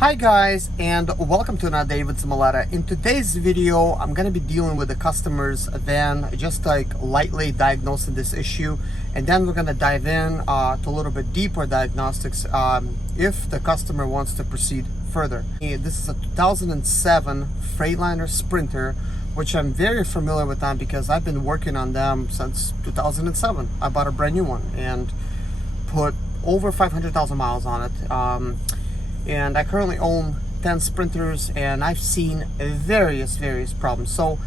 Hi guys, and welcome to another day with Zimaleta. In today's video, I'm going to be dealing with the customer's van, just like lightly diagnosing this issue, and then we're going to dive in to a little bit deeper diagnostics if the customer wants to proceed further. This is a 2007 Freightliner Sprinter, which I'm very familiar with them because I've been working on them since 2007. I bought a brand new one and put over 500,000 miles on it. And I currently own 10 Sprinters, and I've seen various problems. So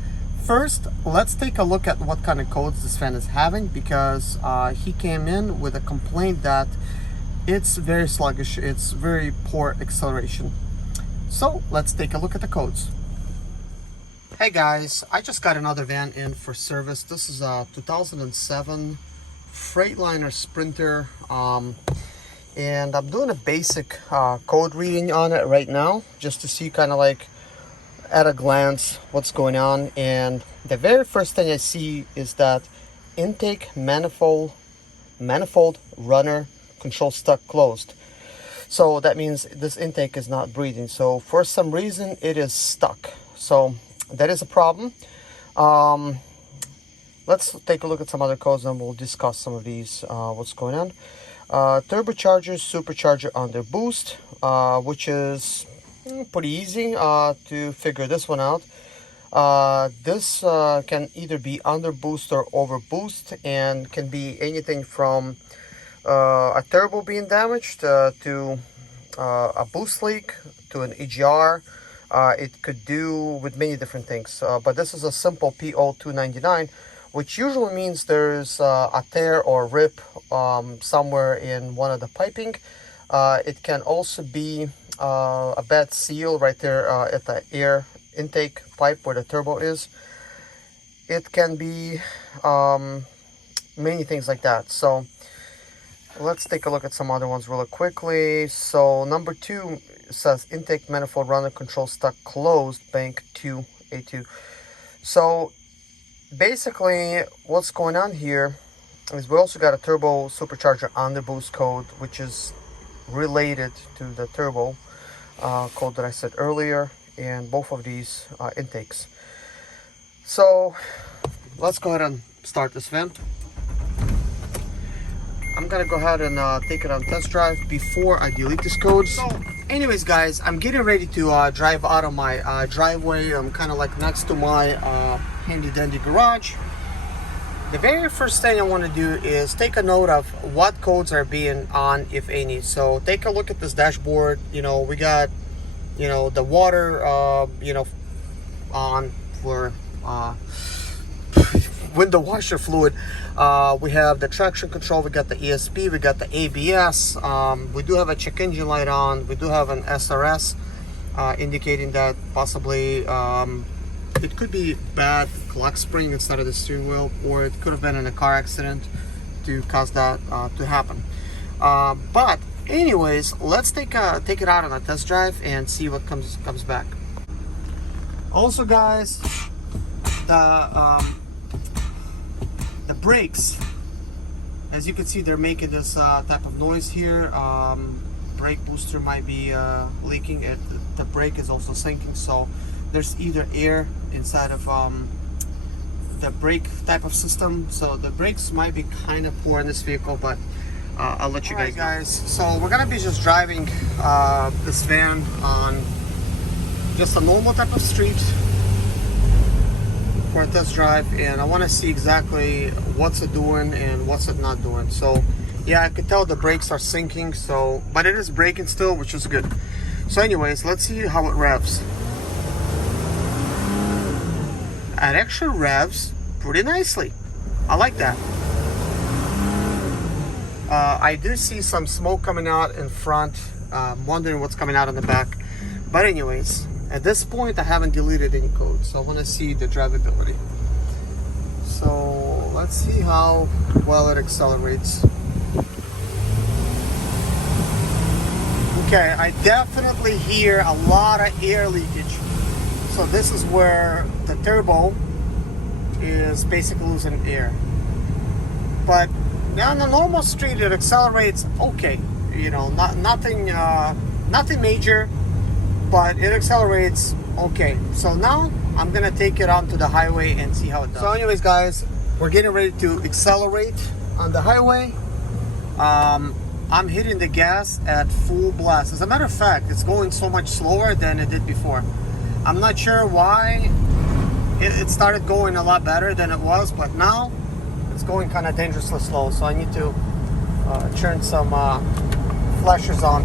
first, let's take a look at what kind of codes this fan is having, because he came in with a complaint that it's very sluggish, it's very poor acceleration. So let's take a look at the codes. Hey guys, I just got another van in for service. This is a 2007 Freightliner Sprinter. And I'm doing a basic code reading on it right now, just to see kind of like at a glance what's going on. And the very first thing I see is that intake manifold runner control stuck closed. So that means this intake is not breathing. So for some reason it is stuck. So that is a problem. Let's take a look at some other codes and we'll discuss some of these, what's going on. Turbocharger, supercharger under boost, which is pretty easy to figure this one out. This can either be under boost or over boost, and can be anything from a turbo being damaged to a boost leak to an EGR. It could do with many different things, but this is a simple P0299, which usually means there's a tear or rip somewhere in one of the piping. It can also be a bad seal right there at the air intake pipe where the turbo is. It can be many things like that. So let's take a look at some other ones really quickly. So number 2 says intake manifold runner control stuck closed, bank 2 A2. So basically what's going on here is we also got a turbo supercharger under boost code, which is related to the turbo code that I said earlier, and both of these intakes. So let's go ahead and start this van. I'm gonna go ahead and take it on test drive before I delete this code. So anyways guys, I'm getting ready to drive out of my driveway. I'm kind of like next to my handy dandy garage. The very first thing I want to do is take a note of what codes are being on, if any. So take a look at this dashboard. We got the water on for window washer fluid. We have the traction control, we got the ESP, we got the ABS. We do have a check engine light on. We do have an SRS indicating that possibly it could be bad clutch spring instead of the steering wheel, or it could have been in a car accident to cause that to happen. But anyways, let's take it out on a test drive and see what comes back. Also guys, the brakes, as you can see, they're making this type of noise here. Brake booster might be leaking. The brake is also sinking, so there's either air inside of the brake type of system. So the brakes might be kind of poor in this vehicle, but I'll let you guys. So we're gonna be just driving this van on just a normal type of street for a test drive, and I want to see exactly what's it doing and what's it not doing. So yeah, I could tell the brakes are sinking, so but it is braking still, which is good. So anyways, let's see how it revs. It actually revs pretty nicely. I like that. I do see some smoke coming out in front. I'm wondering what's coming out in the back. But anyways, at this point I haven't deleted any code, so I want to see the drivability. So let's see how well it accelerates. Okay, I definitely hear a lot of air leakage. So this is where the turbo is basically losing air. But on the normal street it accelerates okay. Nothing major. but it accelerates okay. So now I'm gonna take it onto the highway and see how it does. So anyways guys, we're getting ready to accelerate on the highway. I'm hitting the gas at full blast. As a matter of fact, it's going so much slower than it did before. I'm not sure why it started going a lot better than it was, but now it's going kind of dangerously slow. So I need to turn some flashers on.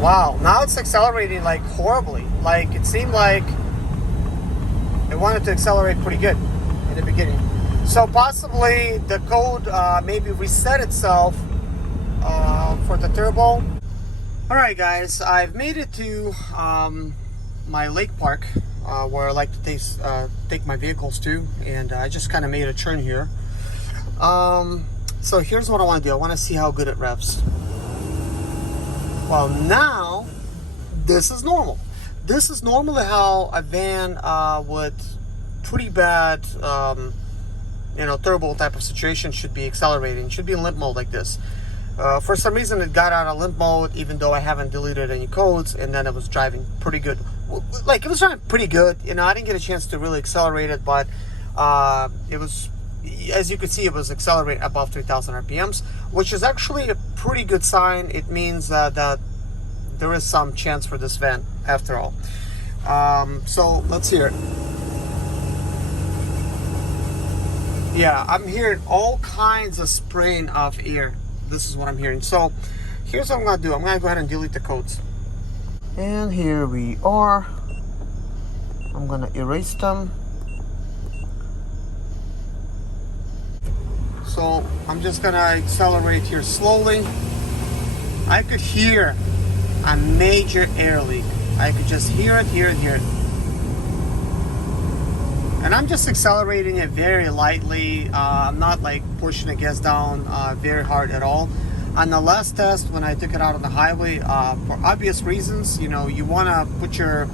Wow, now it's accelerating like horribly. Like it seemed like it wanted to accelerate pretty good in the beginning. So possibly the code maybe reset itself for the turbo. Alright guys, I've made it to my lake park where I like to take my vehicles to, and I just kind of made a turn here. So here's what I want to do. I want to see how good it revs. Well, now this is normal. This is normally how a van with pretty bad turbo type of situation should be accelerating. It should be in limp mode like this. For some reason it got out of limp mode even though I haven't deleted any codes, and then it was driving pretty good. Like it was driving pretty good, I didn't get a chance to really accelerate it, but it was, as you could see, it was accelerating above 3000 RPMs, which is actually a pretty good sign. It means that there is some chance for this van after all. So let's hear it. Yeah, I'm hearing all kinds of spraying of air. This is what I'm hearing. So here's what I'm gonna do. I'm gonna go ahead and delete the codes. And here we are. I'm gonna erase them. So I'm just gonna accelerate here slowly. I could hear a major air leak. I could just hear it, hear it, hear it. And I'm just accelerating it very lightly. I'm not like pushing the gas down very hard at all. On the last test, when I took it out on the highway, for obvious reasons, you want to put your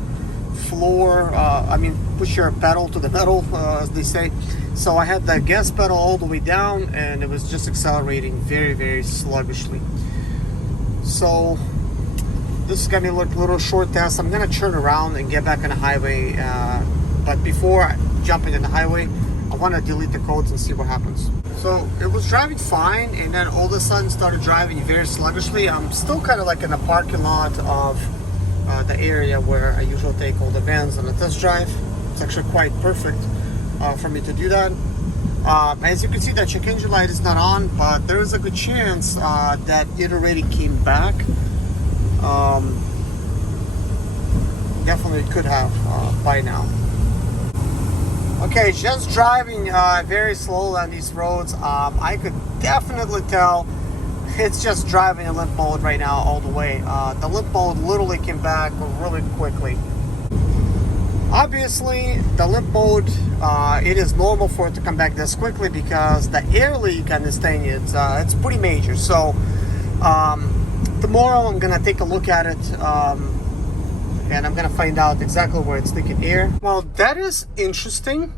push your pedal to the metal, as they say. So I had the gas pedal all the way down, and it was just accelerating very, very sluggishly. So this is gonna be a little short test. I'm gonna turn around and get back on the highway, but before jumping in the highway, I want to delete the codes and see what happens. So it was driving fine, and then all of a sudden started driving very sluggishly. I'm still kind of like in the parking lot of the area where I usually take all the vans on a test drive. It's actually quite perfect for me to do that. As you can see, that check engine light is not on, but there is a good chance that it already came back. Definitely could have by now. Okay, just driving very slowly on these roads, I could definitely tell it's just driving in limp mode right now all the way. The limp mode literally came back really quickly. Obviously, the limp mode, it is normal for it to come back this quickly because the air leak on this thing, it's pretty major. So tomorrow I'm gonna take a look at it, and I'm gonna find out exactly where it's leaking air. Well, that is interesting.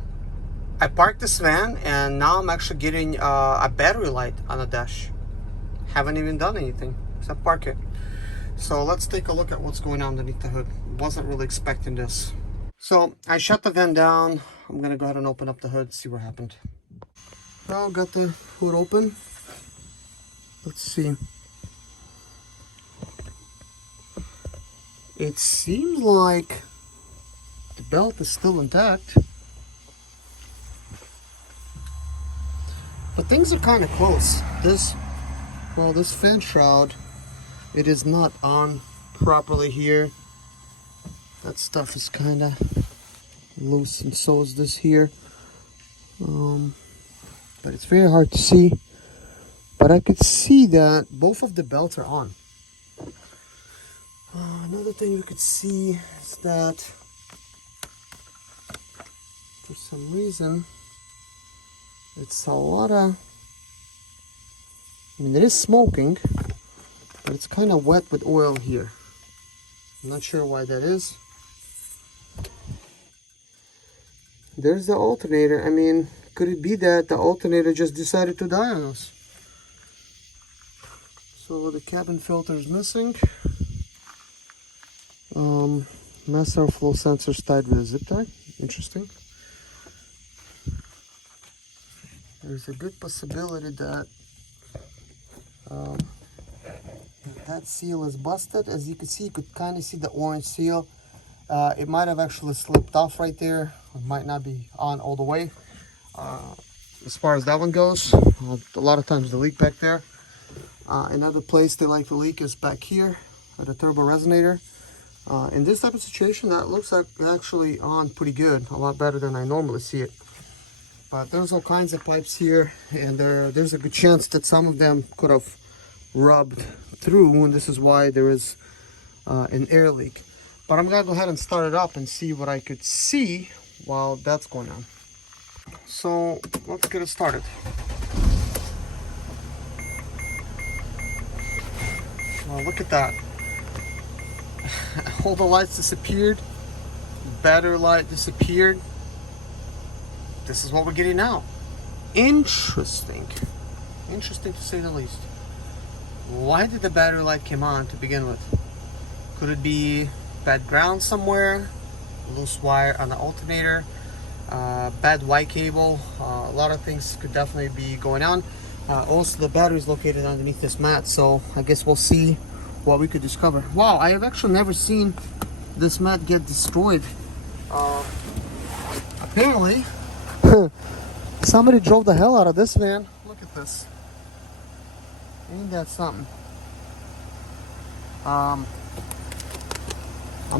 I parked this van and now I'm actually getting a battery light on the dash. Haven't even done anything except park it. So let's take a look at what's going on underneath the hood. Wasn't really expecting this. So I shut the van down. I'm gonna go ahead and open up the hood, see what happened. Well, got the hood open. Let's see. It seems like the belt is still intact, but things are kind of close. This fan shroud, it is not on properly here. That stuff is kind of loose, and so is this here. But it's very hard to see. But I could see that both of the belts are on. Another thing we could see is that for some reason it's a lot of, it is smoking, but it's kind of wet with oil here. I'm not sure why that is. There's the alternator. Could it be that the alternator just decided to die on us? So the cabin filter is missing. Mass airflow sensors tied with a zip tie. Interesting. There's a good possibility that that seal is busted. As you can see, you could kind of see the orange seal. It might have actually slipped off right there. It might not be on all the way. As far as that one goes, a lot of times the leak back there. Another place they like to leak is back here at the turbo resonator. In this type of situation, that looks like actually on pretty good, a lot better than I normally see it. But there's all kinds of pipes here, and there's a good chance that some of them could have rubbed through, and this is why there is an air leak. But I'm gonna go ahead and start it up and see what I could see while that's going on. So let's get it started. Well, look at that. All the lights disappeared. Battery light disappeared. This is what we're getting now. Interesting. Interesting to say the least. Why did the battery light come on to begin with? Could it be bad ground somewhere? Loose wire on the alternator? Bad Y cable? A lot of things could definitely be going on. Also, the battery is located underneath this mat, so I guess we'll see what we could discover. Wow, I have actually never seen this mat get destroyed. Apparently, somebody drove the hell out of this van. Look at this. Ain't that something? I'm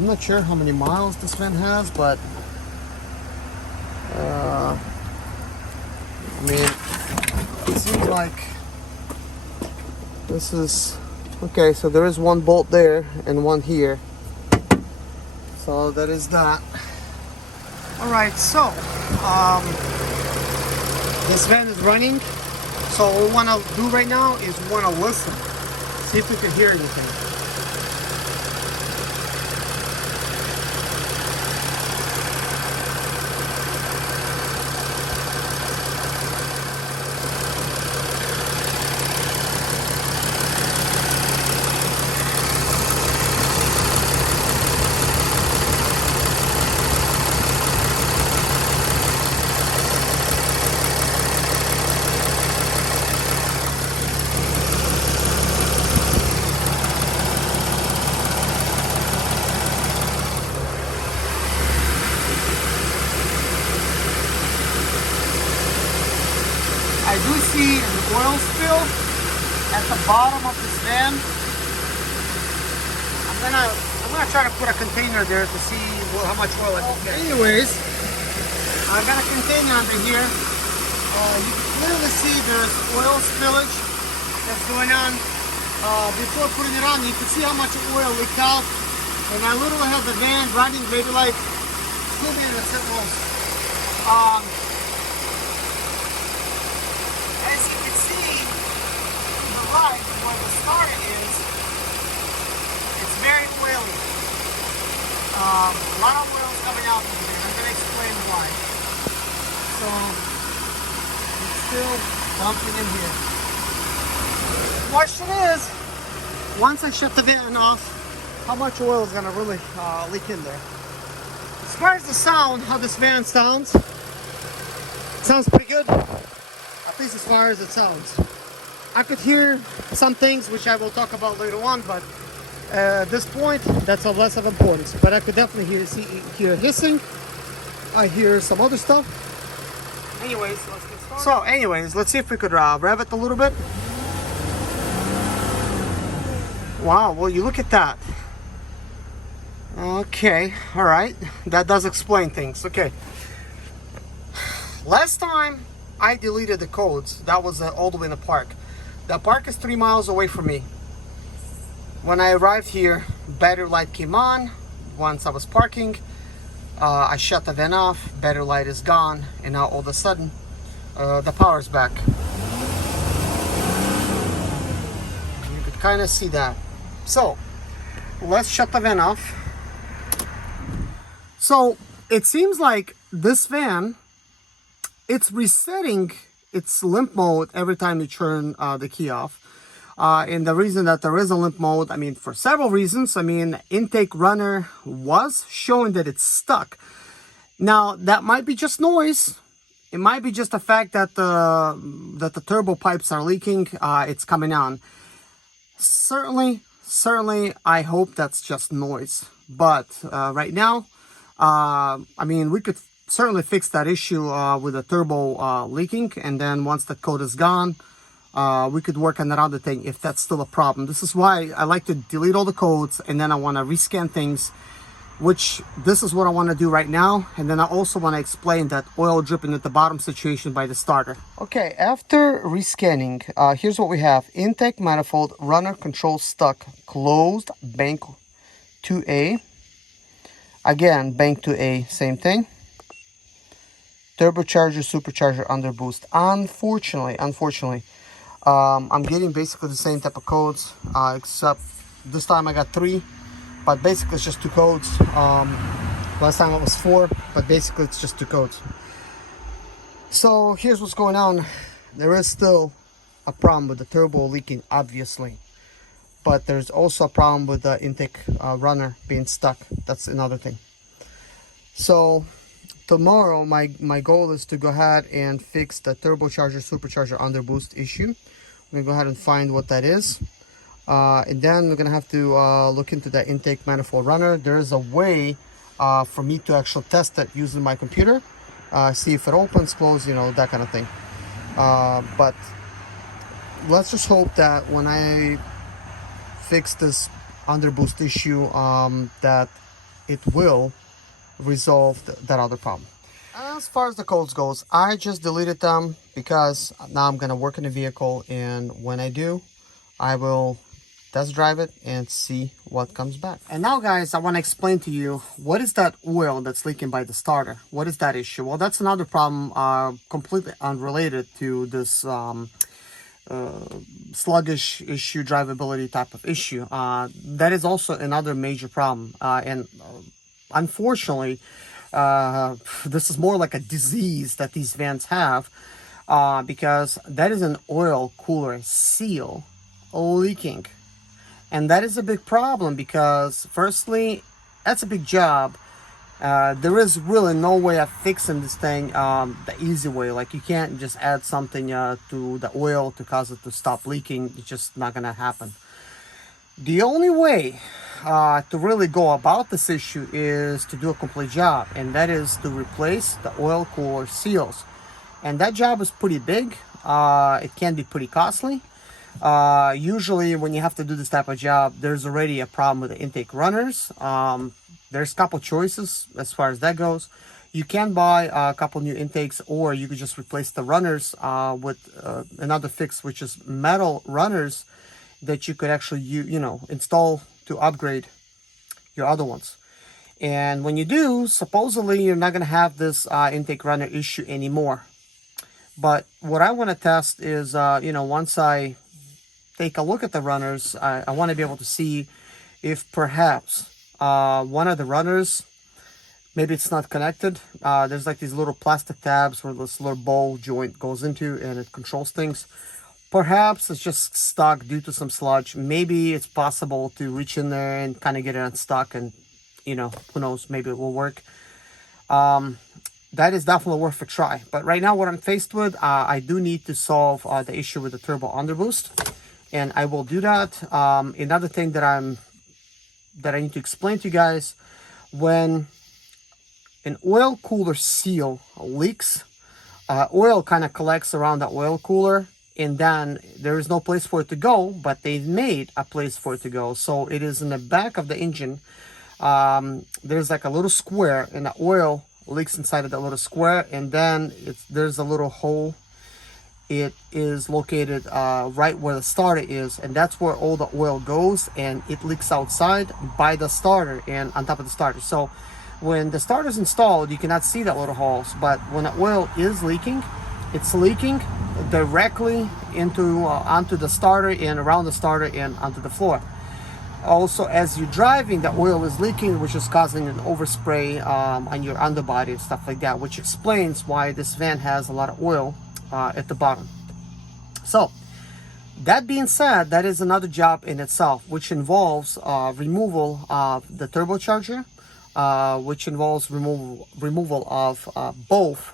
not sure how many miles this van has, but I mean, it seems like this is okay. So there is one bolt there and one here, so that is that. All right, so this van is running, so what we want to do right now is we want to listen, see if we can hear anything. I do see an oil spill at the bottom of this van. I'm gonna try to put a container there to see how much oil I can get. Anyways, I got a container under here. You can clearly see there's oil spillage that's going on. Before putting it on, you can see how much oil leaked out. And I literally have the van running maybe like 2 minutes at most. As you can see, to the right, where the starter is, it's very oily. A lot of oil is coming out of the van. I'm going to explain why. So, it's still dumping in here. The question is, once I shut the van off, how much oil is going to really leak in there? As far as the sound, how this van sounds, it sounds pretty good. At least as far as it sounds. I could hear some things which I will talk about later on, but at this point that's of less of importance. But I could definitely hear hissing. I hear some other stuff. Anyways, let's get started. So anyways, let's see if we could rev it a little bit. Wow, well, you look at that. Okay, all right, that does explain things. Okay, last time I deleted the codes, that was all the way in the park. The park is 3 miles away from me. When I arrived here, battery light came on. Once I was parking, I shut the van off, battery light is gone, and now all of a sudden, the power's back. You could kind of see that. So, let's shut the van off. So, it seems like this van, it's resetting its limp mode every time you turn the key off. And the reason that there is a limp mode, I mean, for several reasons. I mean, intake runner was showing that it's stuck. Now, that might be just noise. It might be just the fact that the turbo pipes are leaking. It's coming on. Certainly, I hope that's just noise. But right now, I mean, we could certainly fix that issue with the turbo leaking. And then once the code is gone, we could work on that other thing if that's still a problem. This is why I like to delete all the codes, and then I want to rescan things, which this is what I want to do right now. And then I also want to explain that oil dripping at the bottom situation by the starter. Okay, after rescanning, here's what we have. Intake manifold, runner control stuck, closed, bank 2A. Again, bank 2A, same thing. Turbocharger, supercharger, under boost. Unfortunately, I'm getting basically the same type of codes, except this time I got 3, but basically it's just 2 codes. Last time it was 4, but basically it's just 2 codes. So here's what's going on. There is still a problem with the turbo leaking, obviously, but there's also a problem with the intake runner being stuck. That's another thing. So tomorrow my goal is to go ahead and fix the turbocharger, supercharger, under boost issue. I'm gonna go ahead and find what that is, and then we're gonna have to look into the intake manifold runner. There is a way for me to actually test it using my computer, see if it opens, closes, you know, that kind of thing. But let's just hope that when I fix this under boost issue, that it will resolve that other problem. As far as the codes goes, I just deleted them because now I'm going to work in the vehicle, and when I do, I will test drive it and see what comes back. And now, guys, I want to explain to you what is that oil that's leaking by the starter. What is that issue? Well, that's another problem completely unrelated to this sluggish issue, drivability type of issue. That is also another major problem, and unfortunately, this is more like a disease that these vans have, because that is an oil cooler seal leaking. And that is a big problem because, firstly, that's a big job. There is really no way of fixing this thing the easy way. Like, you can't just add something to the oil to cause it to stop leaking. It's just not going to happen. The only way to really go about this issue is to do a complete job, and that is to replace the oil cooler seals. And that job is pretty big. It can be pretty costly. Usually when you have to do this type of job, there's already a problem with the intake runners. There's a couple choices as far as that goes. You can buy a couple new intakes, or you could just replace the runners with another fix, which is metal runners that you could actually install to upgrade your other ones. And when you do, supposedly you're not going to have this intake runner issue anymore. But what I want to test is, once I take a look at the runners, I want to be able to see if perhaps one of the runners, maybe it's not connected. There's like these little plastic tabs where this little ball joint goes into, and it controls things. Perhaps it's just stuck due to some sludge. Maybe it's possible to reach in there and kind of get it unstuck, and who knows, maybe it will work. That is definitely worth a try. But right now what I'm faced with, I do need to solve the issue with the turbo underboost, and I will do that. Another thing that I need to explain to you guys, when an oil cooler seal leaks, oil kind of collects around the oil cooler, and then there is no place for it to go, but they've made a place for it to go. So it is in the back of the engine. There's like a little square, and the oil leaks inside of that little square, and then there's a little hole. It is located right where the starter is, and that's where all the oil goes, and it leaks outside by the starter and on top of the starter. So when the starter is installed, you cannot see that little holes, but when the oil is leaking, it's leaking directly onto the starter and around the starter and onto the floor. Also, as you're driving, the oil is leaking, which is causing an overspray on your underbody and stuff like that, which explains why this van has a lot of oil at the bottom. So That being said, that is another job in itself, which involves removal of the turbocharger, which involves removal of both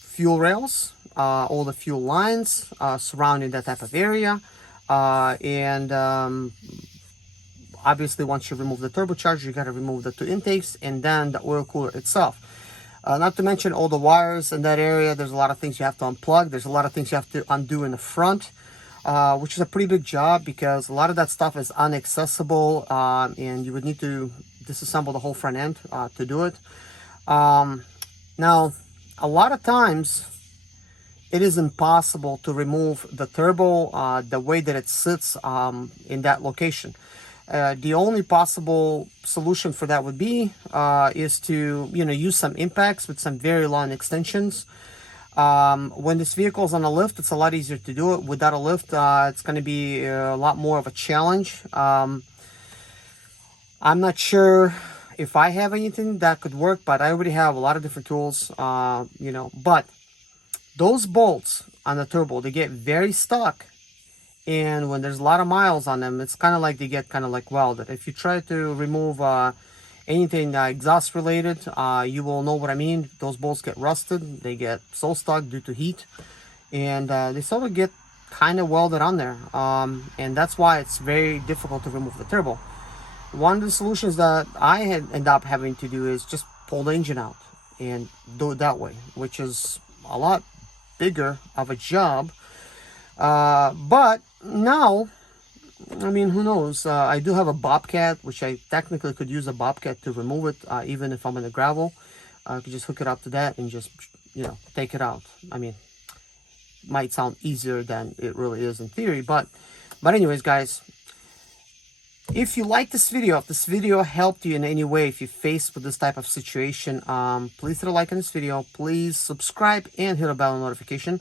fuel rails, all the fuel lines surrounding that type of area, and obviously once you remove the turbocharger, you got to remove the two intakes and then the oil cooler itself. Not to mention all the wires in that area. There's a lot of things you have to unplug. There's a lot of things you have to undo in the front, which is a pretty big job because a lot of that stuff is inaccessible, and you would need to disassemble the whole front end to do it. Now, a lot of times it is impossible to remove the turbo the way that it sits in that location. The only possible solution for that would be is to use some impacts with some very long extensions. When this vehicle is on a lift, it's a lot easier to do it. Without a lift, it's going to be a lot more of a challenge. I'm not sure if I have anything that could work, but I already have a lot of different tools, but those bolts on the turbo, they get very stuck. And when there's a lot of miles on them, it's kind of like they get kind of like welded. If you try to remove anything exhaust related, you will know what I mean. Those bolts get rusted. They get so stuck due to heat. And they sort of get kind of welded on there. And that's why it's very difficult to remove the turbo. One of the solutions that I end up having to do is just pull the engine out and do it that way, which is a lot bigger of a job. But now, I mean, who knows? I do have a bobcat, which I technically could use a bobcat to remove it, even if I'm in the gravel. I could just hook it up to that and just, take it out. I mean, might sound easier than it really is in theory, but anyways, guys, if you like this video, if this video helped you in any way, if you're faced with this type of situation, please hit a like on this video, please subscribe and hit a bell notification.